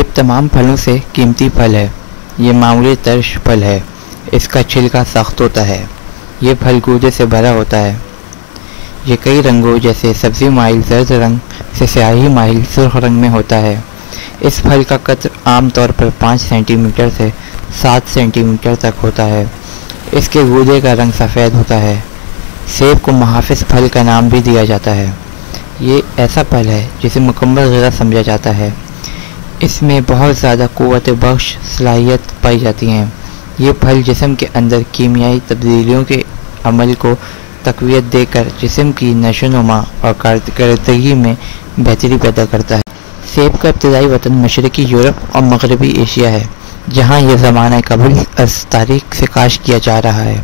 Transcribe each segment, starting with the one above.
सेब तमाम फलों से कीमती फल है। ये मामूली तर्श फल है। इसका छिलका सख्त होता है। ये फल गूदे से भरा होता है। ये कई रंगों जैसे सब्जी माइल जर्द रंग से स्याही माइल सुर्ख रंग में होता है। इस फल का कद आमतौर पर 5 सेंटीमीटर से 7 सेंटीमीटर तक होता है। इसके गूदे का रंग सफ़ेद होता है। सेब को मुहाफिज फल का नाम भी दिया जाता है। ये ऐसा फल है जिसे मुकम्मल ग़िज़ा समझा जाता है। इसमें बहुत ज़्यादा क़ुव्वत बख्श सलाहियत पाई जाती हैं। ये फल जिस्म के अंदर कीमियाई तब्दीलियों के अमल को तक़वियत देकर जिस्म की नशोनुमा और कारकर्दगी में बेहतरी पैदा करता है। सेब का इब्तदाई वतन मशरक़ी यूरोप और मगरबी एशिया है, जहाँ यह ज़माना कबल अज़ तारीख़ से काश किया जा रहा है।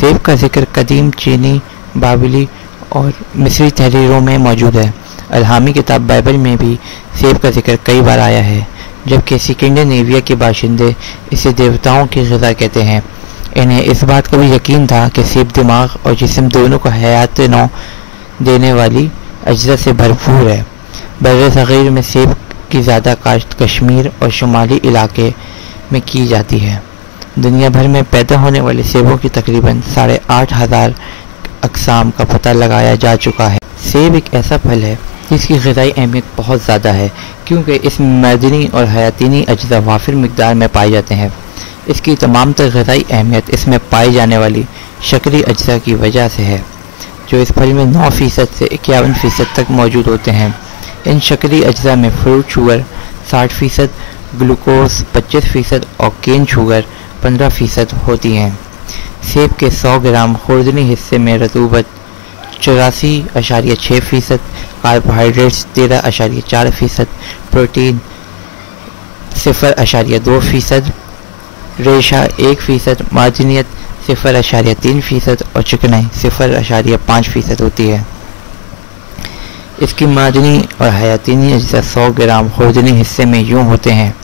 सेब का ज़िक्र कदीम चीनी, बाबिली और मिस्री तहरीरों में मौजूद है। अल्हामी किताब बाइबल में भी सेब का जिक्र कई बार आया है, जबकि स्कैंडिनेविया के बाशिंदे इसे देवताओं की ग़िज़ा कहते हैं। इन्हें इस बात का भी यकीन था कि सेब दिमाग और जिस्म दोनों को हयात नौ देने वाली अज्जा से भरपूर है। बर्रे सग़ीर में सेब की ज़्यादा काश्त कश्मीर और शुमाली इलाके में की जाती है। दुनिया भर में पैदा होने वाले सेबों की तकरीबन 8,500 अक़साम का पता लगाया जा चुका है। सेब एक ऐसा फल है जिसकी ग़िज़ाई अहमियत बहुत ज़्यादा है, क्योंकि इसमें मैदनी और हयातीनी अज्जा वाफिर मिक़दार में पाए जाते हैं। इसकी तमाम तर ग़िज़ाई अहमियत इसमें पाई जाने वाली शक्री अज्जा की वजह से है, जो इस फल में 9% से 51% तक मौजूद होते हैं। इन शक्री अज्जा में फ्रूट शुगर 60%, ग्लूकोज 25% और केन शुगर 15% होती हैं। सेब के 100 ग्राम खुर्दनी हिस्से में रतूबत 84.6%, कार्बोहाइड्रेट्स 13.4%, प्रोटीन 0.2%, रेशा 1%, मादनियत 0.3% और चिकनाई 0.5% होती है। इसकी मादनी और हयातीनी अज्जा 100 ग्राम खुर्दनी हिस्से में यूँ होते हैं: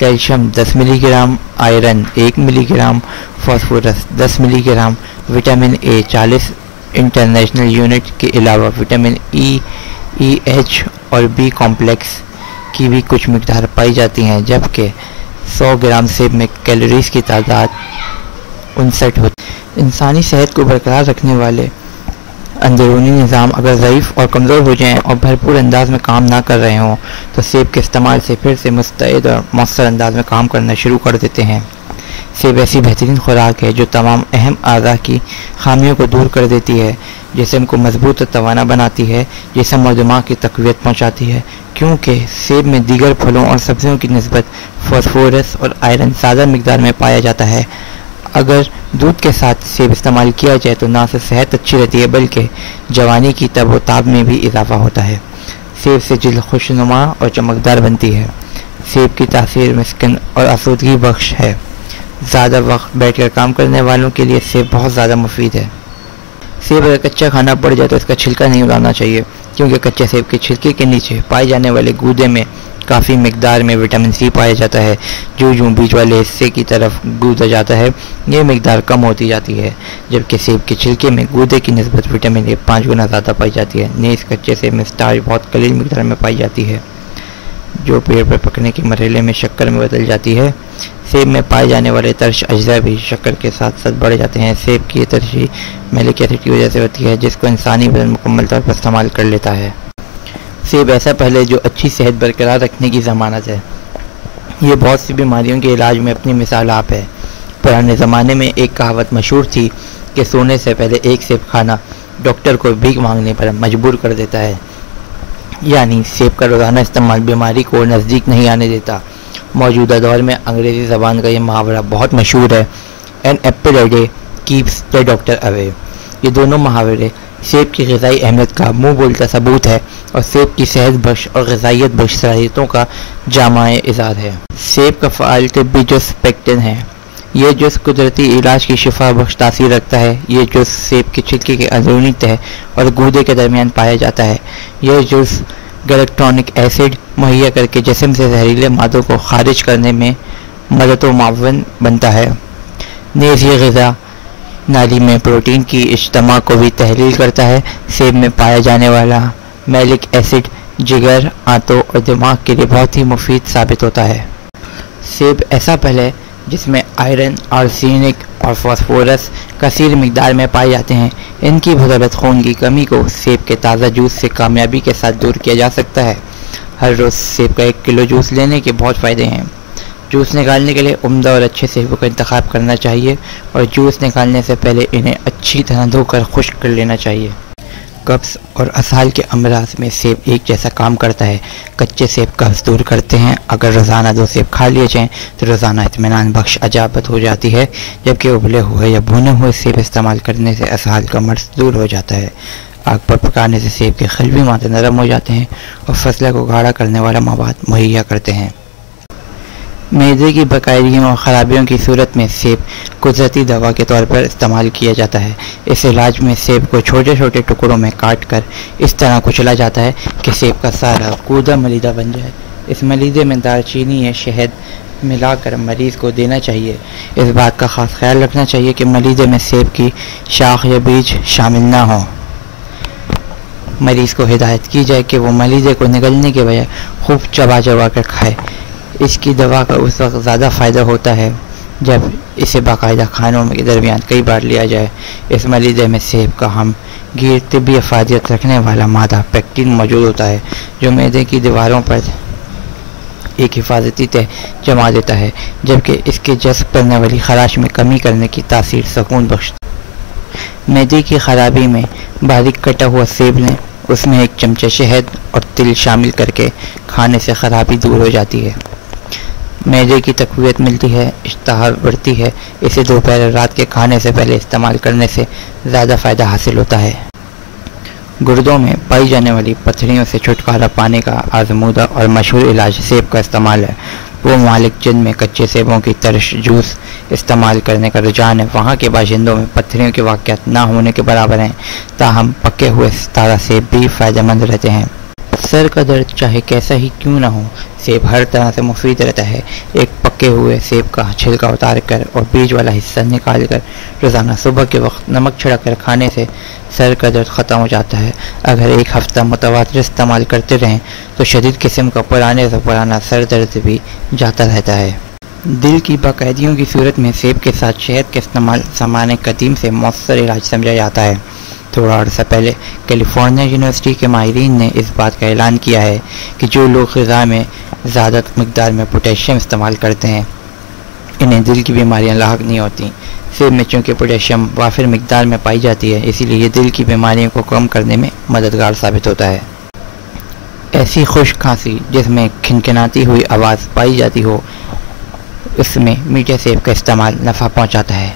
calcium 10 milligram, iron 1 milligram, phosphorus 10 milligram, vitamin A 40 international unit के अलावा विटामिन ई, एच और बी कॉम्प्लेक्स की भी कुछ मिक़दार पाई जाती हैं, जबकि 100 ग्राम सेब में कैलोरीज़ की तादाद 59 होती। इंसानी सेहत को बरकरार रखने वाले अंदरूनी निज़ाम अगर ज़ईफ़ और कमज़ोर हो जाएँ और भरपूर अंदाज में काम ना कर रहे हों, तो सेब के इस्तेमाल से फिर से मुस्तैद और मौसर अंदाज में काम करना शुरू कर देते हैं। सेब ऐसी बेहतरीन खुराक है जो तमाम अहम आज़ा की खामियों को दूर कर देती है, जिस्म को मजबूत और तवाना बनाती है, जिस्म और दिमाग की तक़वियत पहुँचाती है, क्योंकि सेब में दीगर फलों और सब्जियों की निस्बत फास्फोरस और आयरन ज़्यादा मिक़दार में पाया जाता है। अगर दूध के साथ सेब इस्तेमाल किया जाए तो ना सिर्फ सेहत अच्छी रहती है, बल्कि जवानी की तब में भी इजाफ़ा होता है। सेब से जिल्द खुशनुमा और चमकदार बनती है। सेब की तासीर मिस्किन और आसूदगी बख्श है। ज़्यादा वक्त बैठकर काम करने वालों के लिए सेब बहुत ज़्यादा मुफीद है। सेब अगर कच्चा खाना पड़ जाए तो इसका छिलका नहीं उड़ाना चाहिए, क्योंकि कच्चे सेब के छिलके के नीचे पाए जाने वाले गूदे में काफ़ी मिकदार में विटामिन सी पाया जाता है। जो बीज वाले हिस्से की तरफ गूदा जाता है, ये मिकदार कम होती जाती है, जबकि सेब के छिलके में गूदे की निस्बत विटामिन ए 5 गुना ज़्यादा पाई जाती है। नीस कच्चे सेब में स्टार्च बहुत कलील मिकदार में पाई जाती है, जो पेड़ पर पकने के मरहले में शक्कर में बदल जाती है। सेब में पाए जाने वाले तर्श अज्जा भी शक्कर के साथ साथ बढ़ जाते हैं। सेब की तरजीह मैलिक एसिड की वजह से होती है, जिसको इंसानी बदन मुकम्मल तौर पर इस्तेमाल कर लेता है। सेब ऐसा फल है जो अच्छी सेहत बरकरार रखने की ज़मानत है। ये बहुत सी बीमारियों के इलाज में अपनी मिसाल आप है। पुराने ज़माने में एक कहावत मशहूर थी कि सोने से पहले एक सेब खाना डॉक्टर को भीख मांगने पर मजबूर कर देता है, यानी सेब का रोज़ाना इस्तेमाल बीमारी को नज़दीक नहीं आने देता। मौजूदा दौर में अंग्रेज़ी ज़बान का ये मुहावरा बहुत मशहूर है, an apple a day keeps the doctor away. ये दोनों मुहावरे सेब की ग़िज़ाई अहमियत का मुँह बोलता सबूत है और सेब की सेहत बख्श और ग़िज़ाइयत बख्श सलाहियतों का जामाए इज़ार है। सेब का फ़ाल तिब्बी जुज़ पेक्टिन है। ये जुज़ कुदरती इलाज की शिफा बख्श तासीर रखता है। ये जुज़ सेब के छिलके के अंदरूनी तह और गूदे के दरमियान पाया जाता है। यह जुज़ गैलेक्ट्रॉनिक एसिड मुहैया करके जिस्म से जहरीले मादों को खारिज करने में मदद व मुआवन बनता है। नेज़ ये ग़िज़ा नाली में प्रोटीन की इज्तिमा को भी तहलील करता है। सेब में पाया जाने वाला मैलिक एसिड जिगर, आंतों और दिमाग के लिए बहुत ही मुफीद साबित होता है। सेब ऐसा फल है जिसमें आयरन, आर्सेनिक और फास्फोरस कसीर मिकदार में पाए जाते हैं। इनकी बदौलत खून की कमी को सेब के ताज़ा जूस से कामयाबी के साथ दूर किया जा सकता है। हर रोज़ सेब का 1 किलो जूस लेने के बहुत फ़ायदे हैं। जूस निकालने के लिए उम्दा और अच्छे सेबों का इंतखाब करना चाहिए और जूस निकालने से पहले इन्हें अच्छी तरह धोकर खुश्क कर लेना चाहिए। कब्ज़ और असहाल के अमराज में सेब एक जैसा काम करता है। कच्चे सेब कब्ज़ दूर करते हैं। अगर रोज़ाना 2 सेब खा लिए जाएँ तो रोज़ाना इत्मीनान बख्श अजाबत हो जाती है, जबकि उबले हुए या भुने हुए सेब इस्तेमाल करने से असहाल का मर्ज दूर हो जाता है। आग पर पकाने से सेब के खलवी मादे नरम हो जाते हैं और फसले को गाढ़ा करने वाला मवाद मुहैया करते हैं। मैदे की बकायदगियों और ख़राबियों की सूरत में सेब कुदरती दवा के तौर पर इस्तेमाल किया जाता है। इस इलाज में सेब को छोटे छोटे टुकड़ों में काट कर इस तरह कुचला जाता है कि सेब का सारा कूदा मलीदा बन जाए। इस मलीदे में दालचीनी या शहद मिलाकर मरीज़ को देना चाहिए। इस बात का ख़ास ख्याल रखना चाहिए कि मलीदे में सेब की शाख या बीज शामिल ना हो। मरीज़ को हिदायत की जाए कि वो मलीदे को निगलने के बजाय खूब चबा चबा कर खाए। इसकी दवा का उस वक्त ज़्यादा फ़ायदा होता है जब इसे बाकायदा खानों के दरमियान कई बार लिया जाए। इस मलीदे में सेब का हम गिर तिब्बी अफादियत रखने वाला मादा पेक्टिन मौजूद होता है, जो मैदे की दीवारों पर एक हिफाजती तह जमा देता है, जबकि इसके जज़्ब करने वाली खराश में कमी करने की तासीर सुकून बख्शती। मैदे की खराबी में बारीक कटा हुआ सेब लें, उसमें 1 चमचा शहद और तिल शामिल करके खाने से खराबी दूर हो जाती है। मैदे की तक़वियत मिलती है, इश्तहा बढ़ती है। इसे दोपहर और रात के खाने से पहले इस्तेमाल करने से ज़्यादा फ़ायदा हासिल होता है। गुर्दों में पाई जाने वाली पथरियों से छुटकारा पाने का आज़मूदा और मशहूर इलाज सेब का इस्तेमाल है। वो ममालिक जिनमें कच्चे सेबों की तरश जूस इस्तेमाल करने का रुझान है, वहाँ के बाशिंदों में पथरियों के वाक़यात ना होने के बराबर हैं, ताहम पके हुए ताज़ा सेब भी फ़ायदेमंद रहते हैं। सर का दर्द चाहे कैसा ही क्यों ना हो, सेब हर तरह से मुफीद रहता है। एक पके हुए सेब का छिलका उतार कर और बीज वाला हिस्सा निकाल कर रोज़ाना सुबह के वक्त नमक छिड़क कर खाने से सर का दर्द ख़त्म हो जाता है। अगर 1 हफ़्ता मुतवातिर इस्तेमाल करते रहें तो शदीद किस्म का पुराने से पुराना सर दर्द भी जाता रहता है। दिल की बाकायदियों की सूरत में सेब के साथ शहद का इस्तेमाल ज़माने कदीम से मौसर इलाज समझा जाता है। थोड़ा अर्सा पहले कैलिफोर्निया यूनिवर्सिटी के माहिरीन ने इस बात का ऐलान किया है कि जो लोग ग़िज़ा में ज़्यादा मकदार में पोटेशियम इस्तेमाल करते हैं, इन्हें दिल की बीमारियां लाहक नहीं होती। सेब में चूँकि पोटेशियम वाफिर मकदार में पाई जाती है, इसीलिए ये दिल की बीमारियों को कम करने में मददगार साबित होता है। ऐसी खुश्क खांसी जिसमें खिनखिनाती हुई आवाज़ पाई जाती हो, उसमें मीठे सेब का इस्तेमाल नफ़ा पहुँचाता है।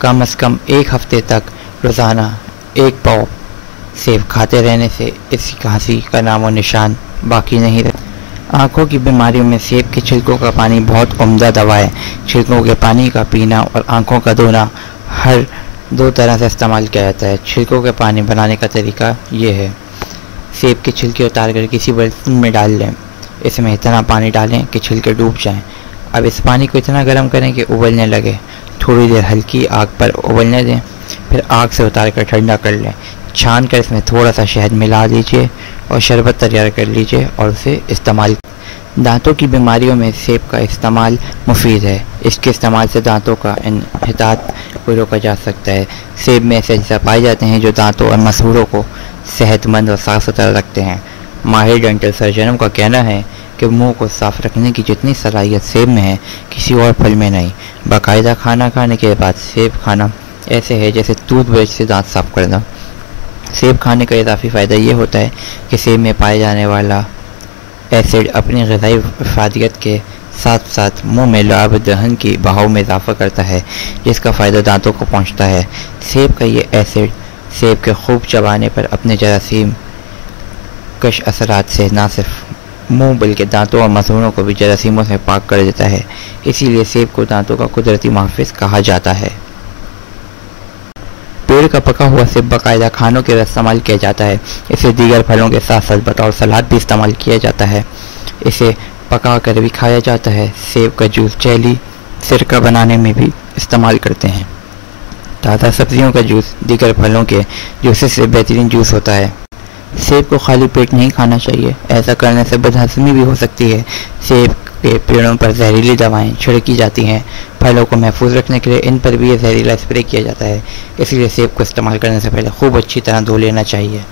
कम अज़ कम 1 हफ़्ते तक रोज़ाना 1 पाव सेब खाते रहने से इस खांसी का नामो निशान बाकी नहीं रहता। आँखों की बीमारियों में सेब के छिलकों का पानी बहुत उम्दा दवा है। छिलकों के पानी का पीना और आँखों का धोना हर 2 तरह से इस्तेमाल किया जाता है। छिलकों के पानी बनाने का तरीका ये है, सेब के छिलके उतार कर किसी बर्तन में डाल लें, इसमें इतना पानी डालें कि छिलके डूब जाएं। अब इस पानी को इतना गर्म करें कि उबलने लगे। थोड़ी देर हल्की आग पर उबलने दें, फिर आग से उतार कर ठंडा कर लें। छान कर इसमें थोड़ा सा शहद मिला दीजिए और शरबत तैयार कर लीजिए और उसे इस्तेमाल। दांतों की बीमारियों में सेब का इस्तेमाल मुफीद है। इसके इस्तेमाल से दांतों का इन्हितात को रोका जा सकता है। सेब में ऐसे अज्जा पाए जाते हैं जो दांतों और मसूड़ों को सेहतमंद और साफ़ सुथरा रखते हैं। माहिर डेंटल सर्जनों का कहना है कि मुंह को साफ़ रखने की जितनी सलाहियत सेब में है, किसी और फल में नहीं। बाकायदा खाना खाने के बाद सेब खाना ऐसे है जैसे टूथब्रश से दांत साफ़ करना। सेब खाने का इजाफी फ़ायदा ये होता है कि सेब में पाए जाने वाला एसिड अपनी ग़िज़ाई इफ़ादियत के साथ साथ मुंह में लाब दहन की बहाव में इजाफ़ा करता है, जिसका फ़ायदा दांतों को पहुंचता है। सेब का ये एसिड सेब के खूब चबाने पर अपने जरासीम कश असरात से ना सिर्फ मुंह बल्कि दांतों और मसूड़ों को भी जरासीमों से पाक कर देता है। इसीलिए सेब को दांतों का कुदरती मुहाफ़िज़ कहा जाता है। पेड़ का पका हुआ सेब बाकायदा खानों के इस्तेमाल किया जाता है। इसे दीगर फलों के साथ साथ बतौर सलाद भी इस्तेमाल किया जाता है। इसे पका कर भी खाया जाता है। सेब का जूस जेली, सिरका बनाने में भी इस्तेमाल करते हैं। ताज़ा सब्जियों का जूस दीगर फलों के जूसेस से बेहतरीन जूस होता है। सेब को खाली पेट नहीं खाना चाहिए, ऐसा करने से बदहज़मी भी हो सकती है। सेब के पेड़ों पर जहरीली दवाएं छिड़की जाती हैं। फलों को महफूज रखने के लिए इन पर भी ये जहरीला स्प्रे किया जाता है, इसलिए सेब को इस्तेमाल करने से पहले खूब अच्छी तरह धो लेना चाहिए।